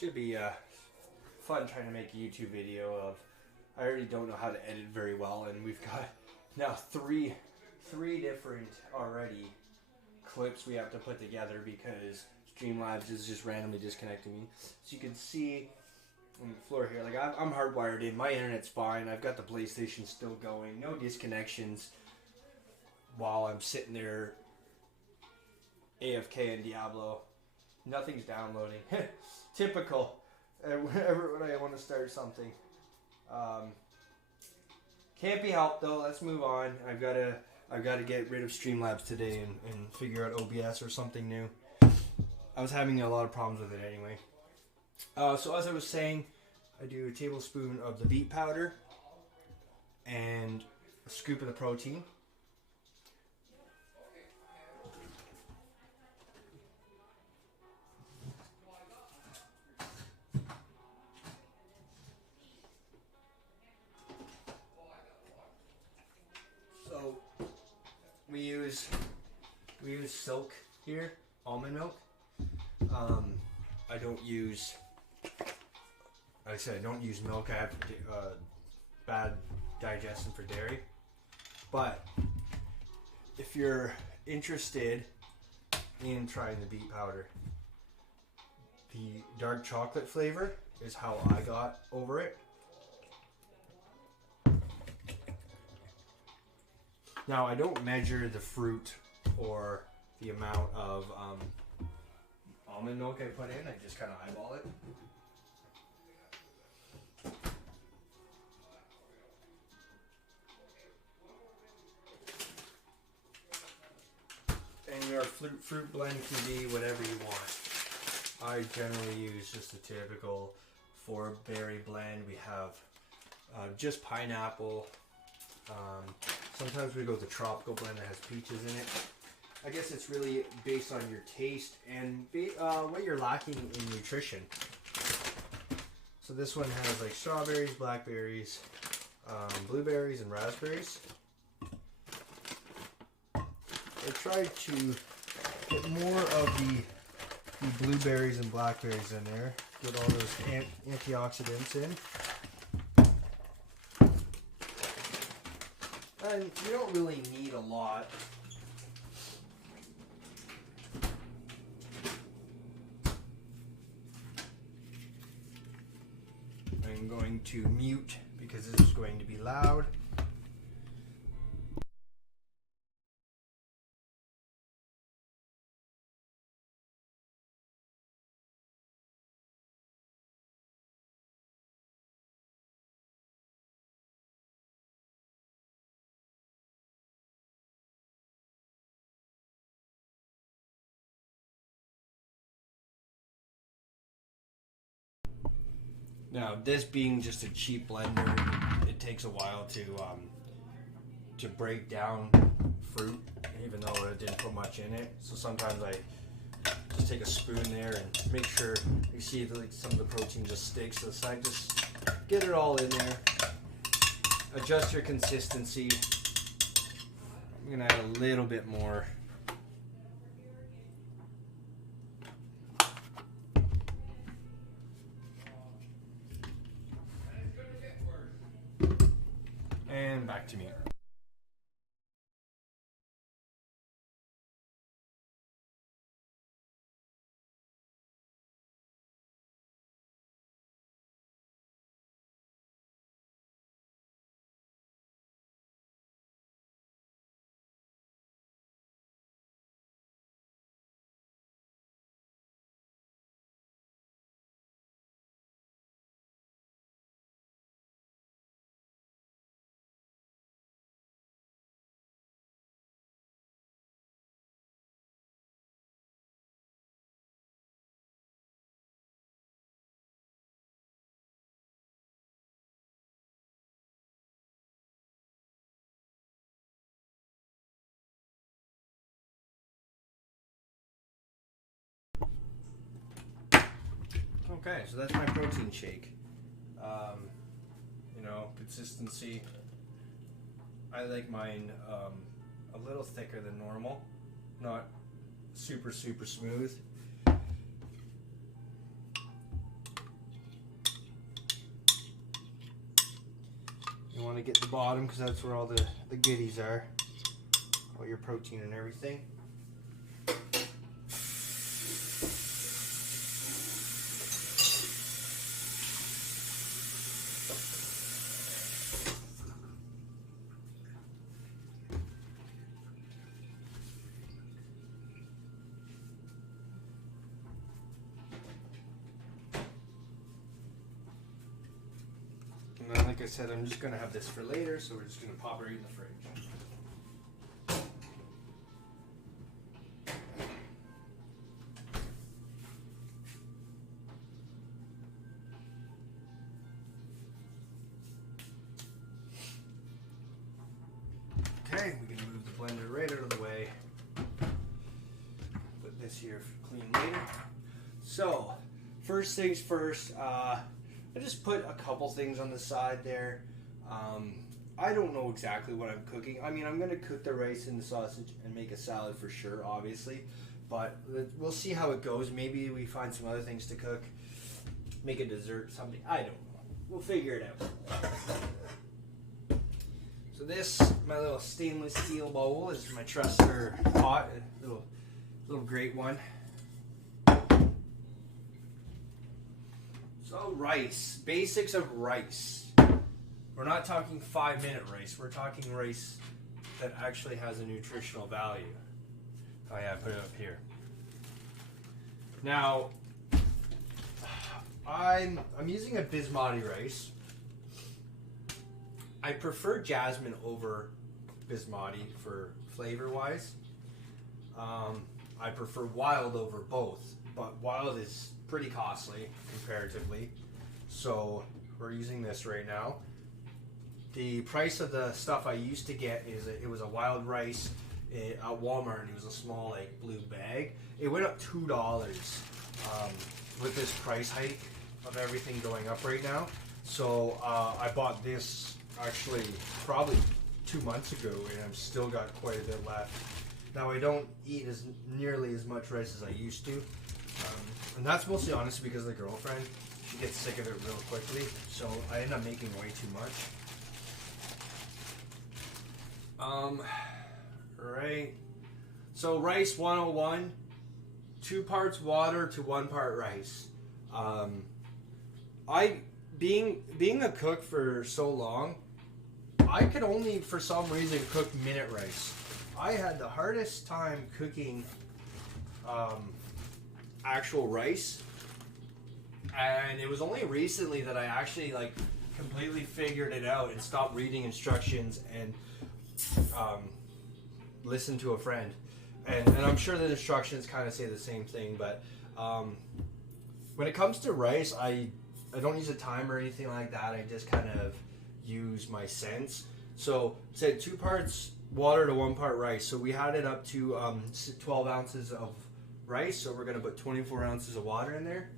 Should be fun trying to make a YouTube video of. I already don't know how to edit very well, and we've got now three different already clips we have to put together because Streamlabs is just randomly disconnecting me. So you can see on the floor here, like I'm hardwired in. My internet's fine. I've got the PlayStation still going. No disconnections while I'm sitting there AFK in Diablo. Nothing's downloading. Typical. Whenever when I want to start something. Can't be helped though. Let's move on. I've got to get rid of Streamlabs today and figure out OBS or something new. I was having a lot of problems with it anyway. So as I was saying, I do a tablespoon of the beet powder and a scoop of the protein. So we use silk here, almond milk. I don't use, like I said, I don't use milk. I have bad digestion for dairy. But if you're interested in trying the beet powder, the dark chocolate flavor is how I got over it. Now I don't measure the fruit or the amount of almond milk I put in. I just kind of eyeball it. And your fruit blend can be whatever you want. I generally use just a typical 4-berry blend. We have just pineapple. Sometimes we go with the tropical blend that has peaches in it. I guess it's really based on your taste and what you're lacking in nutrition. So this one has like strawberries, blackberries, blueberries, and raspberries. I tried to get more of the blueberries and blackberries in there. Get all those antioxidants in. And you don't really need a lot. I'm going to mute because this is going to be loud. Now, this being just a cheap blender, it takes a while to break down fruit, even though it didn't put much in it. So sometimes I just take a spoon there and make sure you see that like some of the protein just sticks to the side. Just get it all in there. Adjust your consistency. I'm gonna add a little bit more. And back to me. Okay, so that's my protein shake. You know, consistency. I like mine a little thicker than normal, not super smooth. to get the bottom because that's where all the goodies are. All your protein and everything. And then, like I said, I'm just going to have this for later, so we're just going to pop it right in the fridge. Okay, we can move the blender right out of the way. Put this here for clean later. So, first things first, I just put a couple things on the side there. I don't know exactly what I'm cooking. I mean, I'm going to cook the rice and the sausage and make a salad for sure, obviously. But we'll see how it goes. Maybe we find some other things to cook. Make a dessert, something. I don't know. We'll figure it out. So this, my little stainless steel bowl, is my trusser pot. A little great one. So rice, basics of rice. We're not talking 5-minute rice. We're talking rice that actually has a nutritional value. Oh yeah, I put it up here. Now, I'm using a basmati rice. I prefer jasmine over basmati for flavor-wise. I prefer wild over both, but wild is pretty costly comparatively. So we're using this right now. The price of the stuff I used to get it was a wild rice at Walmart, and it was a small like blue bag. It went up $2 with this price hike of everything going up right now. So I bought this actually probably 2 months ago, and I've still got quite a bit left. Now I don't eat nearly as much rice as I used to, and that's mostly honestly because of the girlfriend. She gets sick of it real quickly, so I end up making way too much. Right. So rice 101, 2 parts water to 1 part rice. Being a cook for so long, I could only for some reason cook minute rice. I had the hardest time cooking actual rice, and it was only recently that I actually like completely figured it out and stopped reading instructions and listen to a friend, and I'm sure the instructions kind of say the same thing, but when it comes to rice, I don't use a timer or anything like that. I just kind of use my sense. So say 2 parts water to 1 part rice. So we had it up to 12 ounces of rice, so we're going to put 24 ounces of water in there.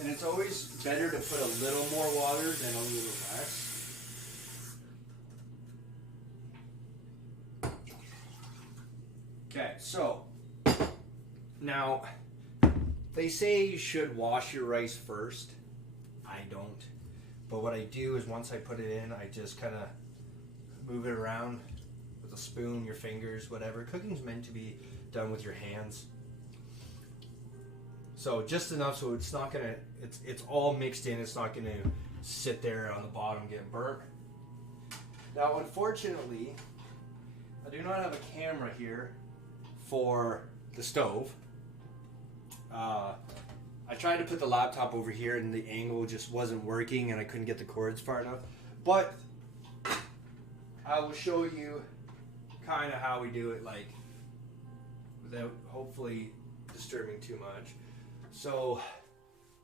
And it's always better to put a little more water than a little less. Okay, so now they say you should wash your rice first. I don't. But what I do is once I put it in, I just kind of move it around with a spoon, your fingers, whatever. Cooking's meant to be done with your hands. So just enough so it's not gonna, it's all mixed in. It's not gonna sit there on the bottom getting burnt. Now, unfortunately, I do not have a camera here for the stove. I tried to put the laptop over here and the angle just wasn't working and I couldn't get the cords far enough. But I will show you kind of how we do it, like without hopefully disturbing too much. So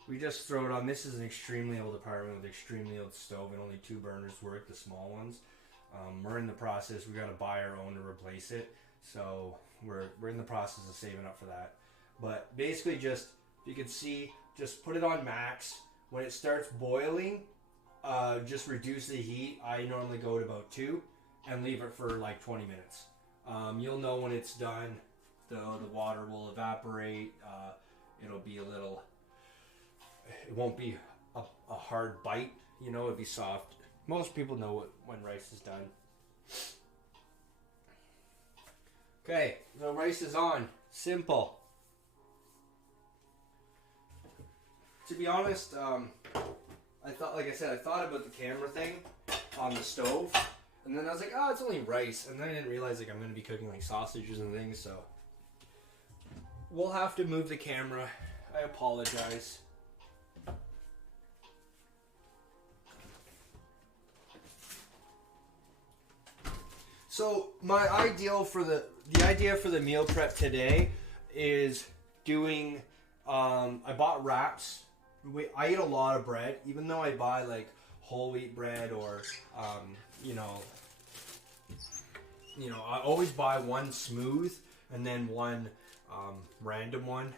we just throw it on. This is an extremely old apartment with an extremely old stove and only 2 burners work, the small ones. We're in the process. We got to buy our own to replace it. So we're in the process of saving up for that. But basically, just you can see, just put it on max. When it starts boiling, just reduce the heat. I normally go to about 2 and leave it for like 20 minutes. You'll know when it's done the water will evaporate. It'll be a little. It won't be a hard bite. You know, it'll be soft. Most people know when rice is done. Okay, the rice is on. Simple. To be honest, I thought about the camera thing on the stove, and then I was like, oh, it's only rice, and then I didn't realize like I'm gonna be cooking like sausages and things, so we'll have to move the camera. I apologize. So my idea for the meal prep today is doing. I bought wraps. I eat a lot of bread, even though I buy like whole wheat bread or I always buy one smooth and then one random one.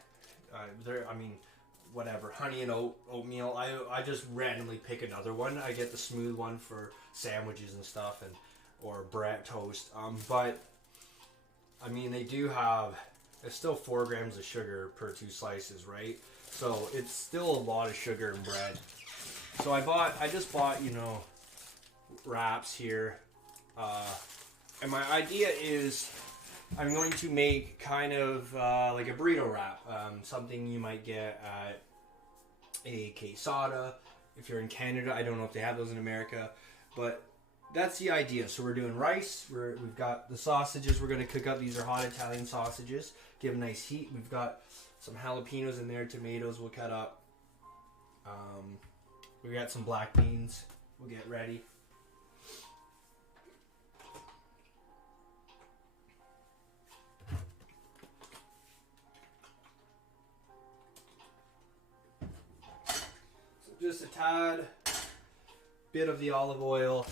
Whatever, honey and oatmeal. I just randomly pick another one. I get the smooth one for sandwiches and stuff or bread toast. But I mean, they do have. It's still 4 grams of sugar per 2 slices, right? So it's still a lot of sugar in bread. So I just bought, wraps here. And my idea is I'm going to make kind of like a burrito wrap. Something you might get at a quesada. If you're in Canada, I don't know if they have those in America. But that's the idea. So we're doing rice. We've got the sausages we're going to cook up. These are hot Italian sausages. Give a nice heat. We've got some jalapenos in there. Tomatoes we'll cut up. We got some black beans. We'll get ready. So just a tad bit of the olive oil.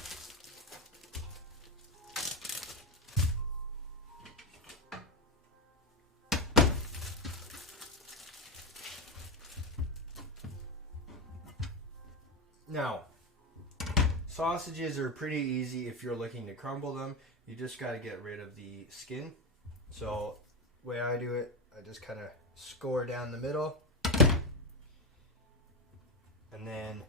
Now, sausages are pretty easy if you're looking to crumble them. You just got to get rid of the skin. So, the way I do it, I just kind of score down the middle. And then,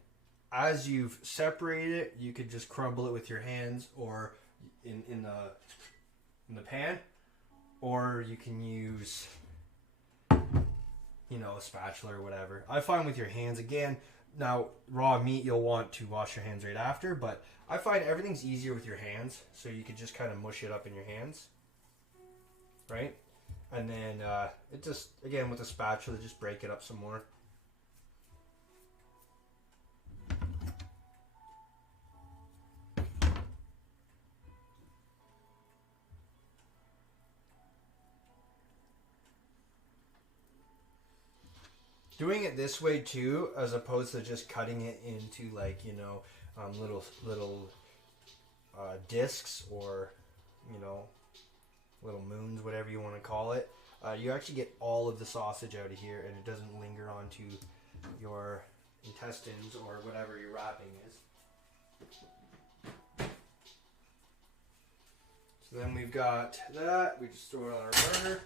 as you've separated it, you could just crumble it with your hands or in the pan. Or you can use, a spatula or whatever. I find with your hands, again, now, raw meat, you'll want to wash your hands right after, but I find everything's easier with your hands, so you could just kind of mush it up in your hands, right? And then it just, again, with a spatula, just break it up some more. Doing it this way too, as opposed to just cutting it into little discs or little moons, whatever you want to call it. You actually get all of the sausage out of here, and it doesn't linger onto your intestines or whatever your wrapping is. So then we've got that. We just throw it on our burner.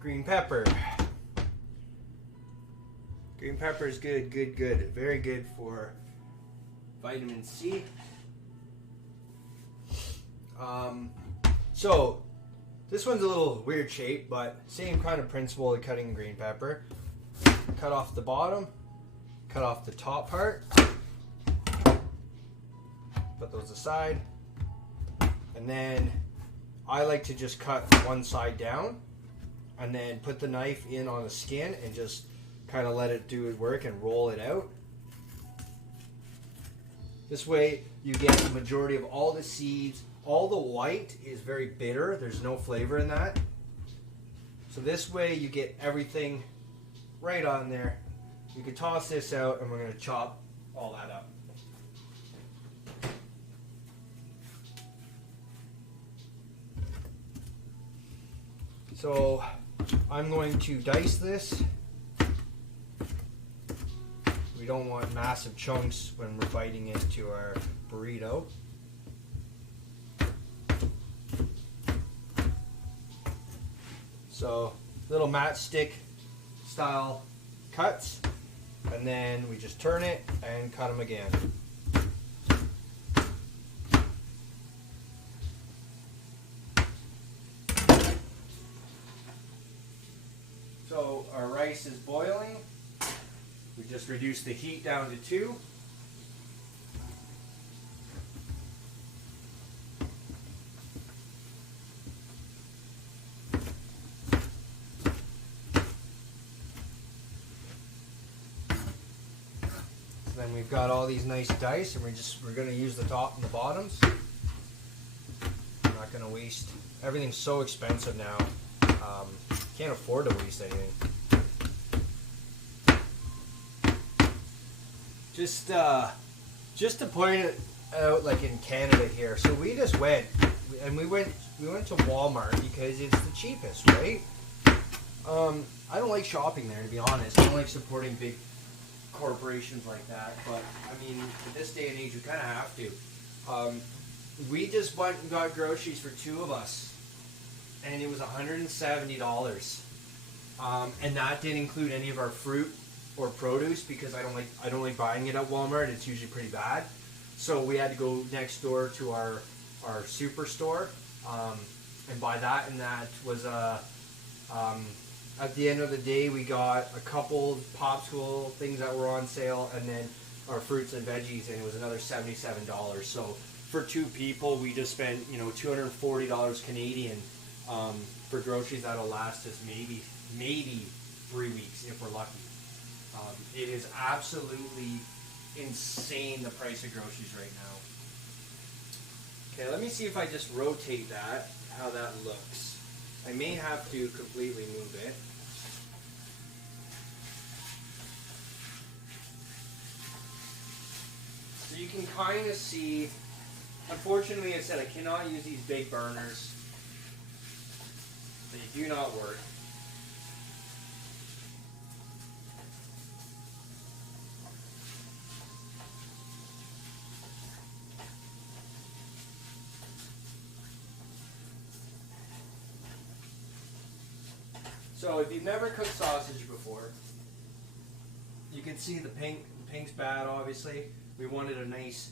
Green pepper. Green pepper is good. Very good for vitamin C. So, This one's a little weird shape, but same kind of principle of cutting a green pepper. Cut off the bottom, cut off the top part, put those aside, and then I like to just cut one side down and then put the knife in on the skin and just kind of let it do its work and roll it out. This way you get the majority of all the seeds. All the white is very bitter. There's no flavor in that. So this way you get everything right on there. You can toss this out and we're going to chop all that up. So I'm going to dice this. We don't want massive chunks when we're biting into our burrito. So little matchstick style cuts, and then we just turn it and cut them again. So our rice is boiling. We just reduced the heat down to 2. Then we've got all these nice dice, and we're going to use the top and the bottoms. I'm not going to waste. Everything's so expensive now. Can't afford to waste anything. Just to point it out, like in Canada here. So we just went, and we went to Walmart because it's the cheapest, right? I don't like shopping there, to be honest. I don't like supporting big corporations like that, but I mean, in this day and age, we kind of have to. We just went and got groceries for 2 of us, and it was $170, and that didn't include any of our fruit or produce because I don't like buying it at Walmart. It's usually pretty bad, so we had to go next door to our superstore and buy that, and that was at the end of the day, we got a couple popsicle things that were on sale, and then our fruits and veggies, and it was another $77. So for 2 people, we just spent $240 Canadian for groceries that'll last us maybe 3 weeks if we're lucky. It is absolutely insane, the price of groceries right now. Okay, let me see if I just rotate that, how that looks. I may have to completely move it. So you can kind of see, unfortunately I said I cannot use these big burners. They do not work. So if you've never cooked sausage before, you can see the pink's bad, obviously. We wanted a nice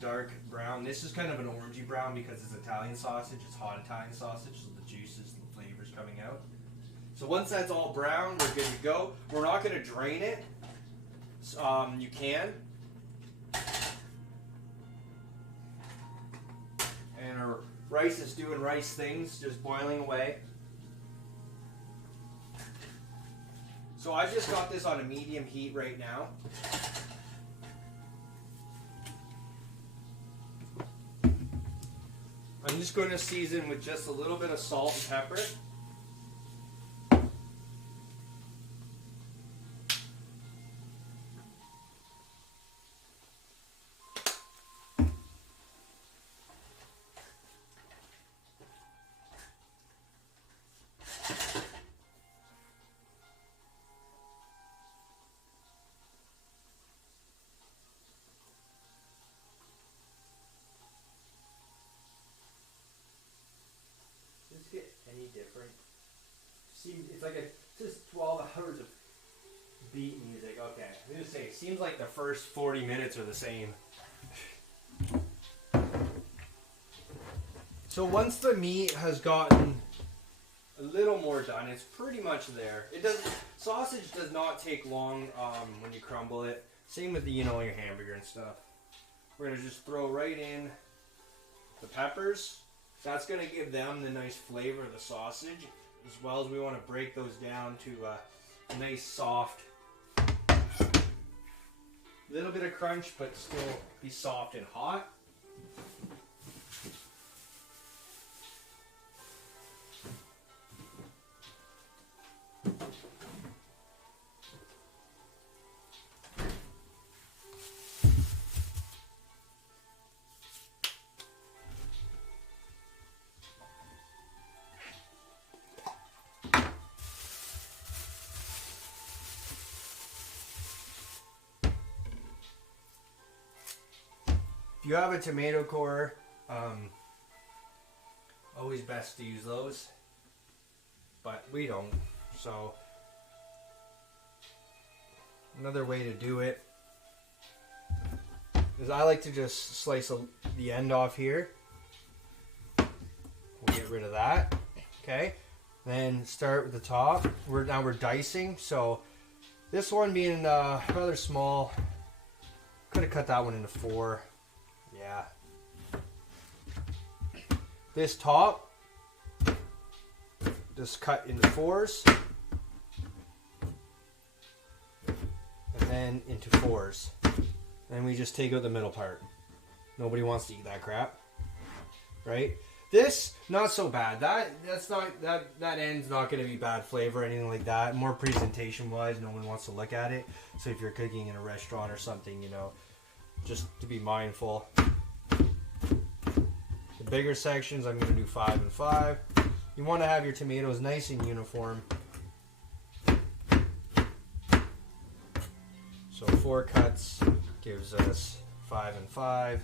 dark brown. This is kind of an orangey brown because it's Italian sausage. It's hot Italian sausage, so the juices and the flavors coming out. So once that's all brown, we're good to go. We're not going to drain it. You can. And our rice is doing rice things, just boiling away. So I've just got this on a medium heat right now. I'm just going to season with just a little bit of salt and pepper. Any different? See, it's like just 12 hours of beat music. Okay, I'm gonna say it seems like the first 40 minutes are the same. So once the meat has gotten a little more done. It's pretty much there. It does. Sausage does not take long when you crumble it. Same with the, you know, your hamburger and stuff. We're gonna just throw right in the peppers. That's gonna give them the nice flavor of the sausage, as well as we want to break those down to a nice soft, little bit of crunch, but still be soft and hot. If you have a tomato core, always best to use those, but we don't. So another way to do it is I like to just slice the end off here. We'll get rid of that. Okay, then start with the top. Now we're dicing. So this one being rather small, could have cut that one into 4. Yeah. This top, just cut into 4s, and then into 4s. And we just take out the middle part. Nobody wants to eat that crap, right? This, not so bad. That end's not going to be bad flavor or anything like that. More presentation wise, no one wants to look at it. So if you're cooking in a restaurant or something, you know, just to be mindful. The bigger sections, I'm going to do 5 and 5. You want to have your tomatoes nice and uniform. So 4 cuts gives us 5 and 5.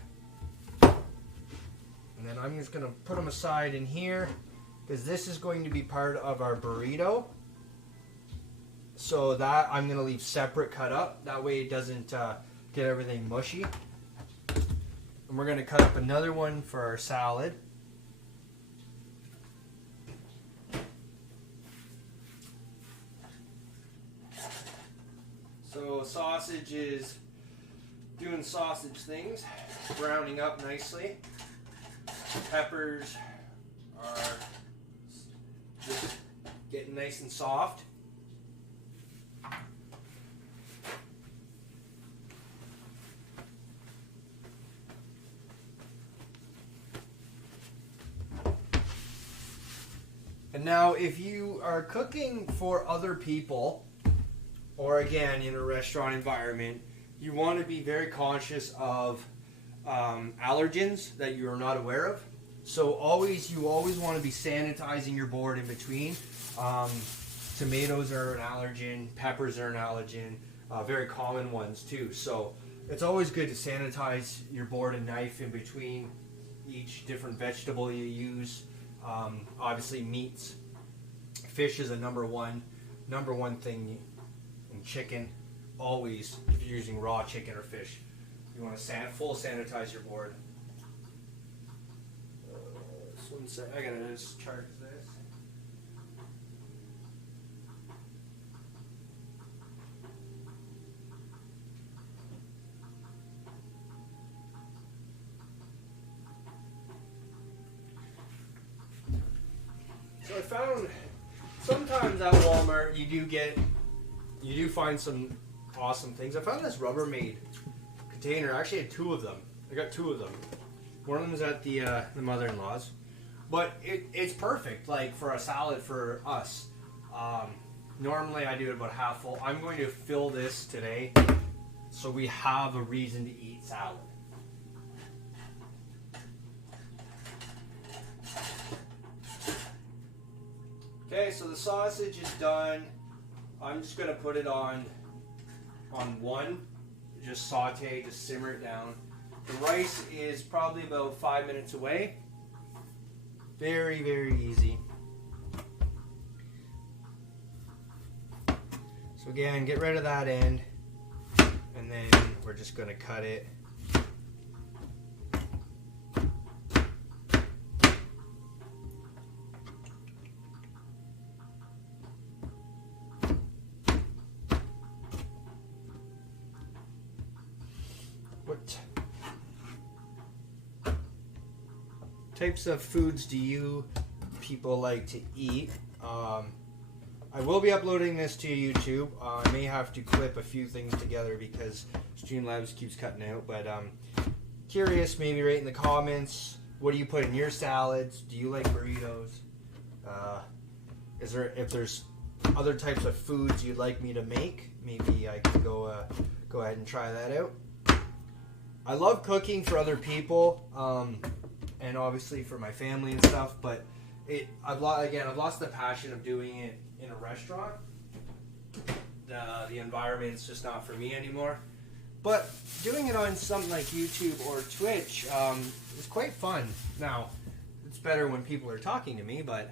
And then I'm just going to put them aside in here because this is going to be part of our burrito. So that I'm going to leave separate cut up. That way it doesn't get everything mushy. And we're going to cut up another one for our salad. So sausage is doing sausage things, browning up nicely. Peppers are just getting nice and soft. And now if you are cooking for other people, or again in a restaurant environment, you want to be very conscious of allergens that you are not aware of. So you always want to be sanitizing your board in between. Tomatoes are an allergen, peppers are an allergen, very common ones too. So it's always good to sanitize your board and knife in between each different vegetable you use. Obviously meats, fish is a number one thing in chicken. Always, if you're using raw chicken or fish, you want to full sanitize your board. Just one sec. I gotta just charge this. So I found sometimes at Walmart you do find some awesome things. I found this Rubbermaid container. I actually had 2 of them. I got 2 of them. One of them is at the mother-in-law's, but it's perfect like for a salad for us. Normally I do it about half full. I'm going to fill this today so we have a reason to eat salad. Okay, so the sausage is done. I'm just going to put it on one, just saute, just simmer it down. The rice is probably about 5 minutes away. Very, very easy. So again, get rid of that end, and then we're just going to cut it. types of foods do you people like to eat? I will be uploading this to YouTube. I may have to clip a few things together because Streamlabs keeps cutting out. But curious, maybe write in the comments. What do you put in your salads? Do you like burritos? If there's other types of foods you'd like me to make, maybe I could go ahead and try that out. I love cooking for other people, and obviously for my family and stuff. But I've lost the passion of doing it in a restaurant. The environment's just not for me anymore. But doing it on something like YouTube or Twitch is quite fun. Now, it's better when people are talking to me, but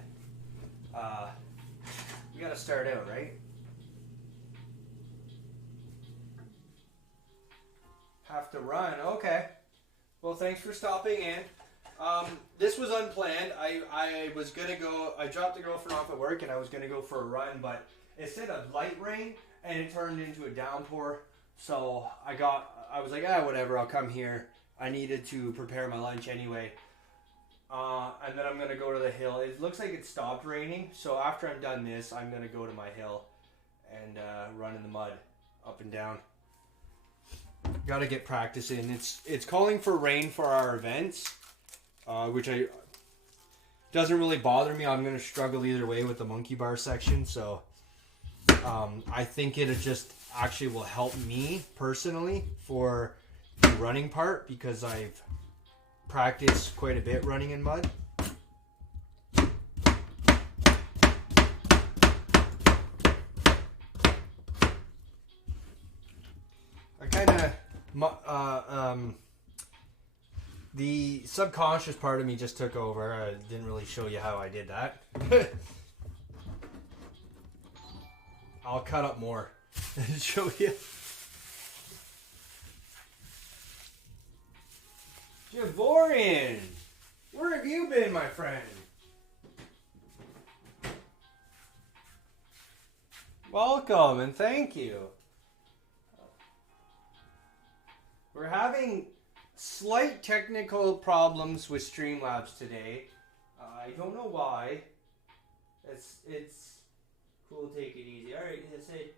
we gotta start out, right? Have to run. Okay. Well, thanks for stopping in. This was unplanned. I was gonna go. I dropped the girlfriend off at work, and I was gonna go for a run, but it said a light rain, and it turned into a downpour. So I was like, whatever. I'll come here. I needed to prepare my lunch anyway. And then I'm gonna go to the hill. It looks like it stopped raining. So after I'm done this, I'm gonna go to my hill and run in the mud, up and down. Got to get practice in. It's calling for rain for our events, which doesn't really bother me. I'm gonna struggle either way with the monkey bar section. So I think it just actually will help me personally for the running part because I've practiced quite a bit running in mud. I kind of the subconscious part of me just took over. I didn't really show you how I did that. I'll cut up more and show you. Javorian, where have you been, my friend? Welcome and thank you. We're having slight technical problems with Streamlabs today. I don't know why. It's cool. Take it easy. All right, that's it.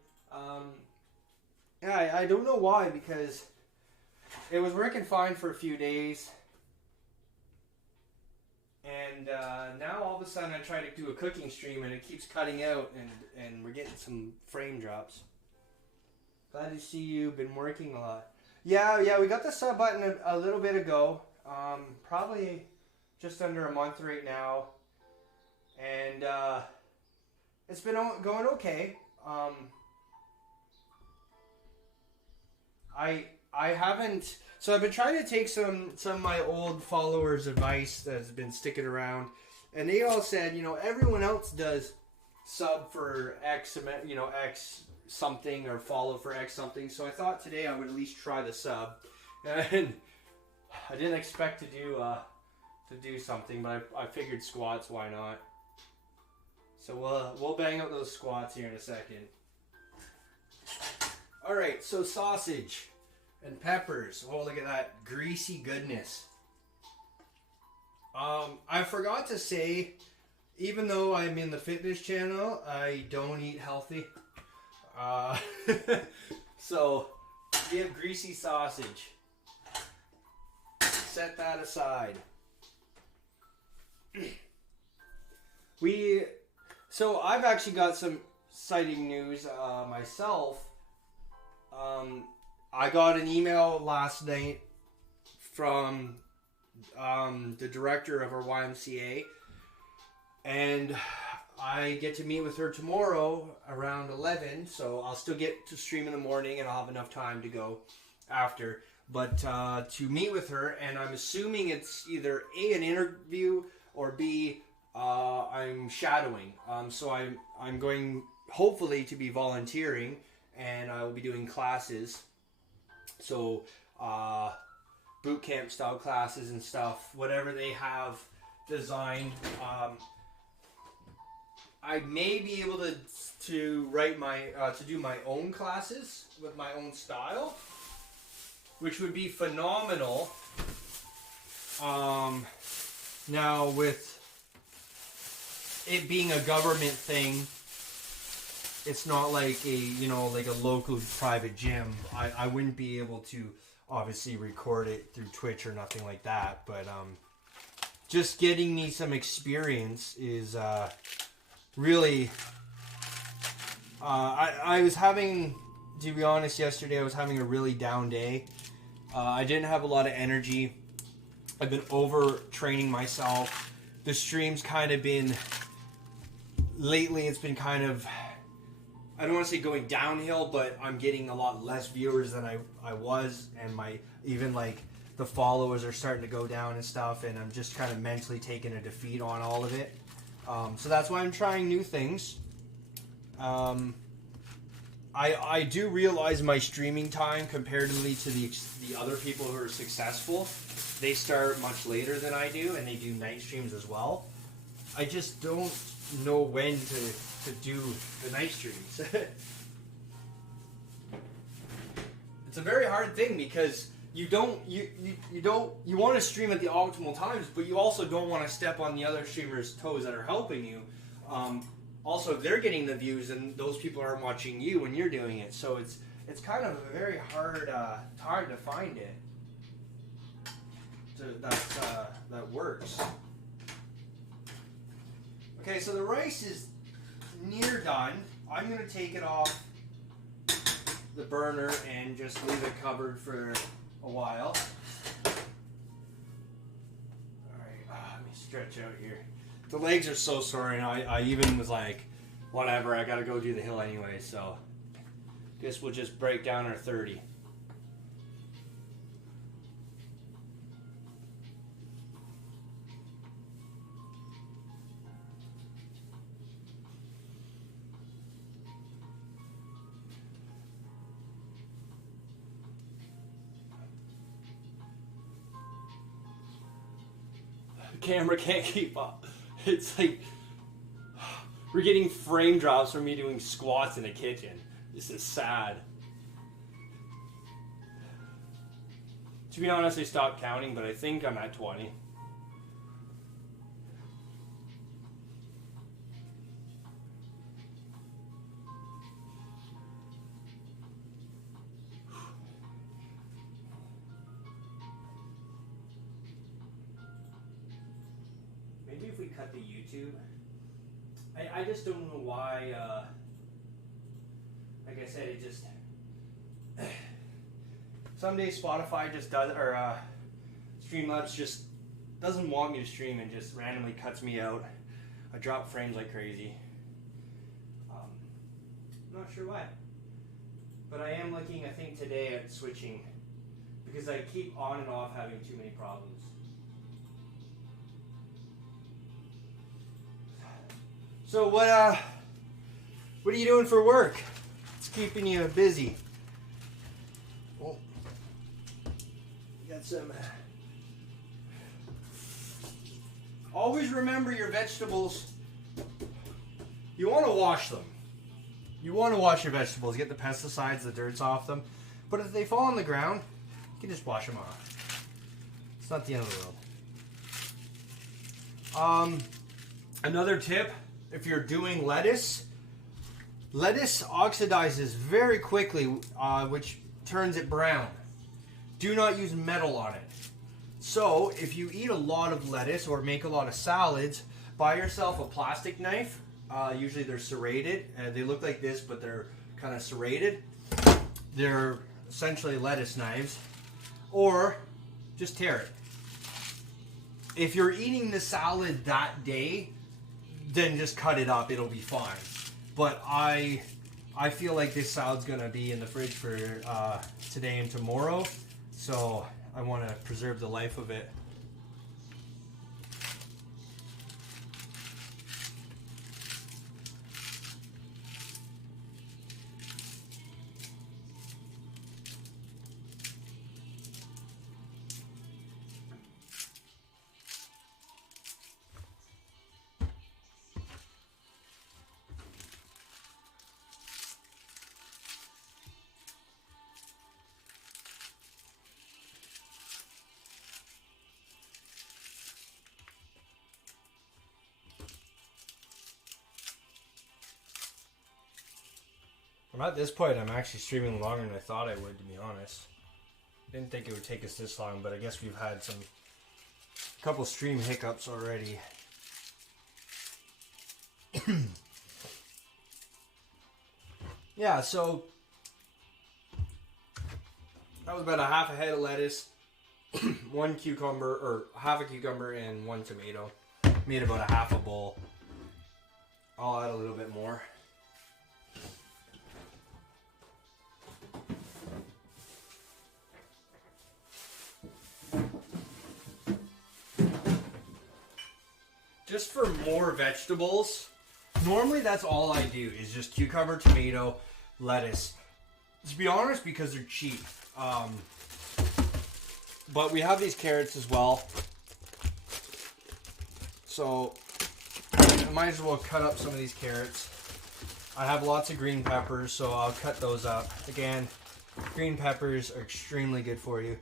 Yeah, I don't know why because it was working fine for a few days, and now all of a sudden I try to do a cooking stream and it keeps cutting out, and we're getting some frame drops. Glad to see you've been working a lot. Yeah, we got the sub button a little bit ago, probably just under a month right now, and it's been going okay. I haven't, so I've been trying to take some of my old followers' advice that's been sticking around, and they all said, everyone else does sub for X, X something or follow for X something. So I thought today I would at least try the sub, and I didn't expect to do something, but I figured squats, why not? So we'll bang out those squats here in a second. All right, so sausage and peppers. Oh, look at that greasy goodness. I forgot to say, even though I'm in the fitness channel, I don't eat healthy. So we have greasy sausage. Set that aside. So I've actually got some exciting news myself. I got an email last night from the director of our YMCA, and I get to meet with her tomorrow around 11, so I'll still get to stream in the morning and I'll have enough time to go after. But to meet with her, and I'm assuming it's either A, an interview, or B, I'm shadowing. So I'm going, hopefully, to be volunteering, and I will be doing classes. So boot camp style classes and stuff, whatever they have designed. I may be able to write to do my own classes with my own style, which would be phenomenal. Now, with it being a government thing, it's not like like a local private gym. I wouldn't be able to obviously record it through Twitch or nothing like that, but just getting me some experience is really I was having, to be honest, yesterday I was having a really down day. I didn't have a lot of energy. I've been overtraining myself. The stream's kind of been, lately it's been kind of, I don't want to say going downhill, but I'm getting a lot less viewers than I was, and my, even like the followers are starting to go down and stuff, and I'm just kind of mentally taking a defeat on all of it. So that's why I'm trying new things. I do realize my streaming time comparatively to the other people who are successful, they start much later than I do, and they do night streams as well. I just don't know when to do the night streams. It's a very hard thing because you want to stream at the optimal times, but you also don't want to step on the other streamers' toes that are helping you. Also, they're getting the views, and those people aren't watching you when you're doing it. So it's kind of a very hard time to find it that works. Okay, so the rice is near done. I'm gonna take it off the burner and just leave it covered for a while. All right, let me stretch out here. The legs are so sore, and I even was like, whatever, I gotta go do the hill anyway, so guess we'll just break down our 30. The camera can't keep up. It's like we're getting frame drops from me doing squats in the kitchen. This is sad. To be honest, I stopped counting, but I think I'm at 20. Maybe if we cut the YouTube. I just don't know why, like I said, it just, some days Spotify just does, or Streamlabs just doesn't want me to stream and just randomly cuts me out. I drop frames like crazy. I'm not sure why. But I am looking, I think today, at switching, because I keep on and off having too many problems. So what are you doing for work? It's keeping you busy. Oh, got some. Always remember your vegetables. You want to wash them. You want to wash your vegetables. Get the pesticides, the dirts off them. But if they fall on the ground, you can just wash them off. It's not the end of the world. Another tip. If you're doing lettuce oxidizes very quickly, which turns it brown. Do not use metal on it. So, if you eat a lot of lettuce or make a lot of salads, buy yourself a plastic knife. Usually they're serrated. They look like this, but they're kind of serrated. They're essentially lettuce knives. Or, just tear it. If you're eating the salad that day, then just cut it up, it'll be fine. But I feel like this salad's gonna be in the fridge for today and tomorrow, so I want to preserve the life of it. At this point, I'm actually streaming longer than I thought I would, to be honest. Didn't think it would take us this long, but I guess we've had a couple stream hiccups already. Yeah, so that was about a half a head of lettuce, one cucumber, or half a cucumber and one tomato. Made about a half a bowl. I'll add a little bit more. Just for more vegetables, normally that's all I do is just cucumber, tomato, lettuce. To be honest, because they're cheap. But we have these carrots as well. So I might as well cut up some of these carrots. I have lots of green peppers, so I'll cut those up. Again, green peppers are extremely good for you.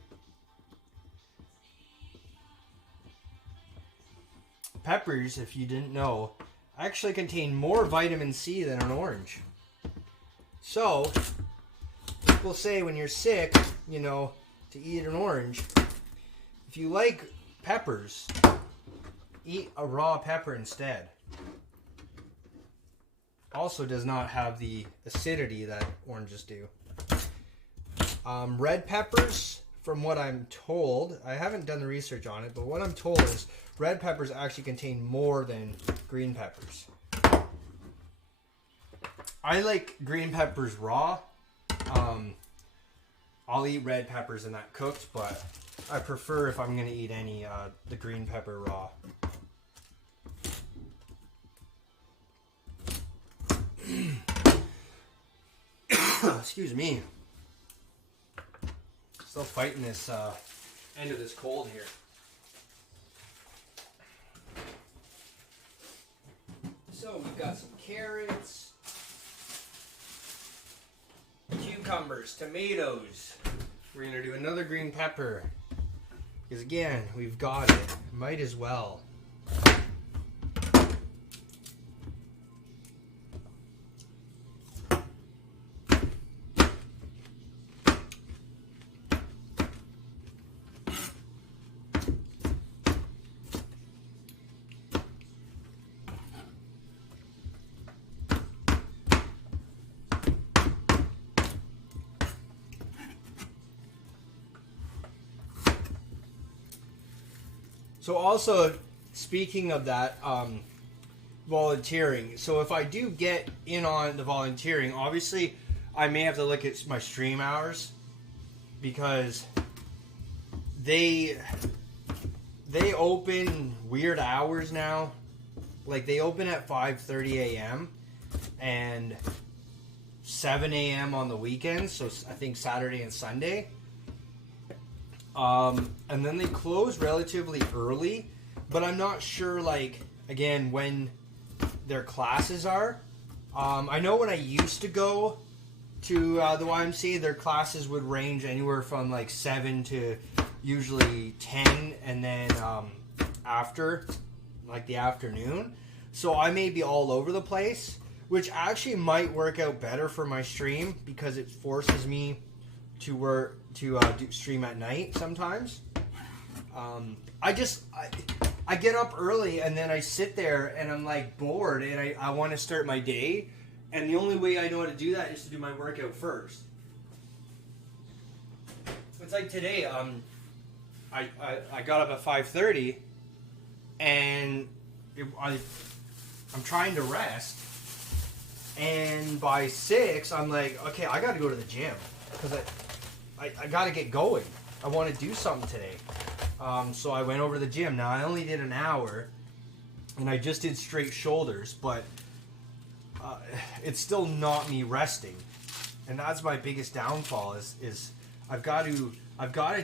Peppers, if you didn't know, actually contain more vitamin C than an orange. So, people say when you're sick, you know, to eat an orange. If you like peppers, eat a raw pepper instead. Also does not have the acidity that oranges do. Red peppers, from what I'm told, I haven't done the research on it, but what I'm told is red peppers actually contain more than green peppers. I like green peppers raw. I'll eat red peppers and that cooked, but I prefer, if I'm going to eat any, the green pepper raw. Excuse me. Still fighting this end of this cold here. So we've got some carrots, cucumbers, tomatoes. We're going to do another green pepper. Because again, we've got it. Might as well. So also, speaking of that, volunteering. So if I do get in on the volunteering, obviously I may have to look at my stream hours, because they open weird hours now. Like they open at 5:30 a.m. and 7 a.m. on the weekends. So I think Saturday and Sunday. And then they close relatively early, but I'm not sure, like, again, when their classes are. I know when I used to go to the YMCA, their classes would range anywhere from like 7 to usually 10, and then after, like the afternoon. So I may be all over the place, which actually might work out better for my stream, because it forces me to work do stream at night sometimes. I get up early and then I sit there and I'm like bored and I want to start my day, and the only way I know how to do that is to do my workout first. It's like today, I got up at 5:30 and I'm trying to rest, and by 6 I'm like, okay, I got to go to the gym because I got to get going. I want to do something today. So I went over to the gym. Now, I only did an hour, and I just did straight shoulders, but it's still not me resting. And that's my biggest downfall is I've got to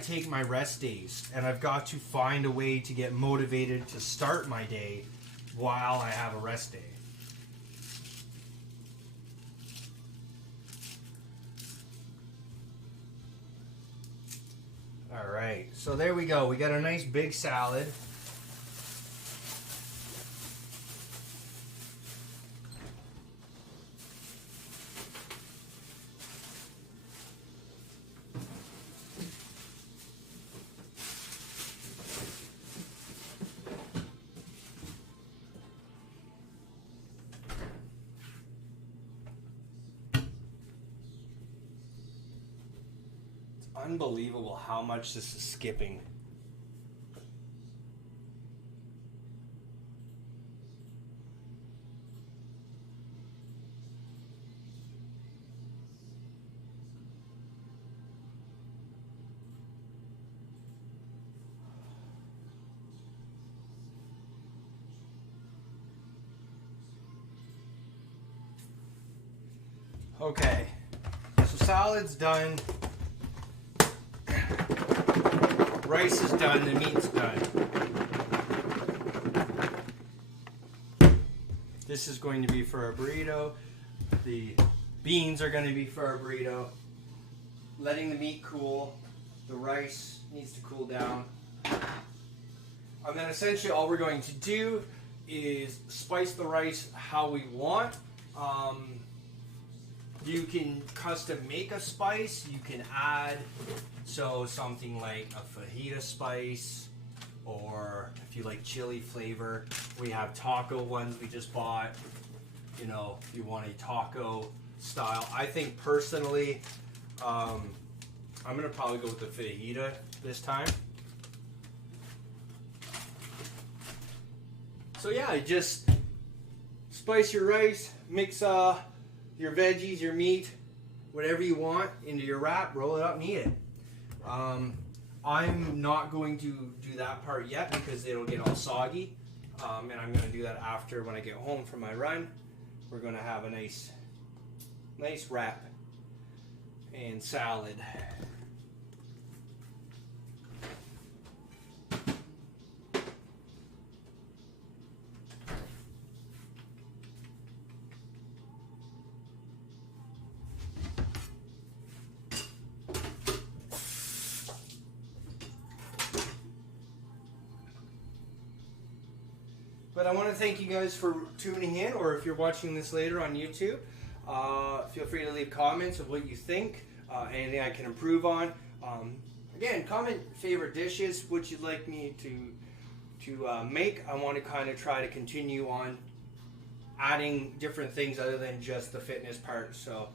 take my rest days, and I've got to find a way to get motivated to start my day while I have a rest day. All right, so there we go. We got a nice big salad. unbelievable how much this is skipping. Okay, so salad's done, rice is done, the meat's done. This is going to be for our burrito. The beans are going to be for our burrito. Letting the meat cool. The rice needs to cool down. And then essentially all we're going to do is spice the rice how we want. You can custom make a spice. You can add, so something like a fajita spice, or if you like chili flavor, we have taco ones we just bought. You know, if you want a taco style. I think personally, I'm gonna probably go with the fajita this time. So yeah, just spice your rice, mix your veggies, your meat, whatever you want into your wrap, roll it up and eat it. I'm not going to do that part yet because it'll get all soggy, and I'm going to do that after when I get home from my run. We're going to have a nice wrap and salad. But I want to thank you guys for tuning in, or if you're watching this later on YouTube, feel free to leave comments of what you think, anything I can improve on. Again, comment favorite dishes, what you'd like me to make. I want to kind of try to continue on adding different things other than just the fitness part. So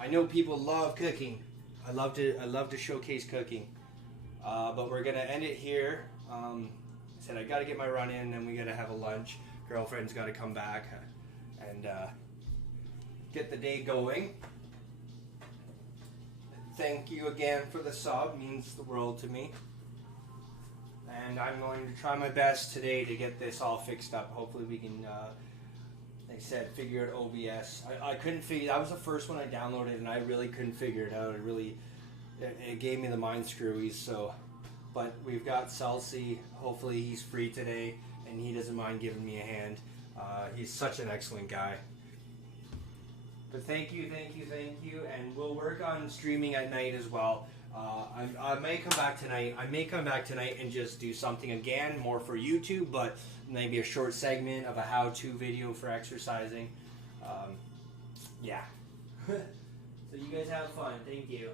I know people love cooking. I love to showcase cooking, but we're gonna end it here. I said I got to get my run in, and we got to have a lunch. Girlfriend's got to come back and get the day going. Thank you again for the sub, means the world to me. And I'm going to try my best today to get this all fixed up. Hopefully we can, like I said, figure out OBS. I couldn't figure, that was the first one I downloaded, and I really couldn't figure it out. It gave me the mind screwies, so. But we've got Celsi. Hopefully he's free today and he doesn't mind giving me a hand. He's such an excellent guy. But thank you, and we'll work on streaming at night as well. I may come back tonight. And just do something again, more for YouTube, but maybe a short segment of a how-to video for exercising. Yeah. So you guys have fun. Thank you.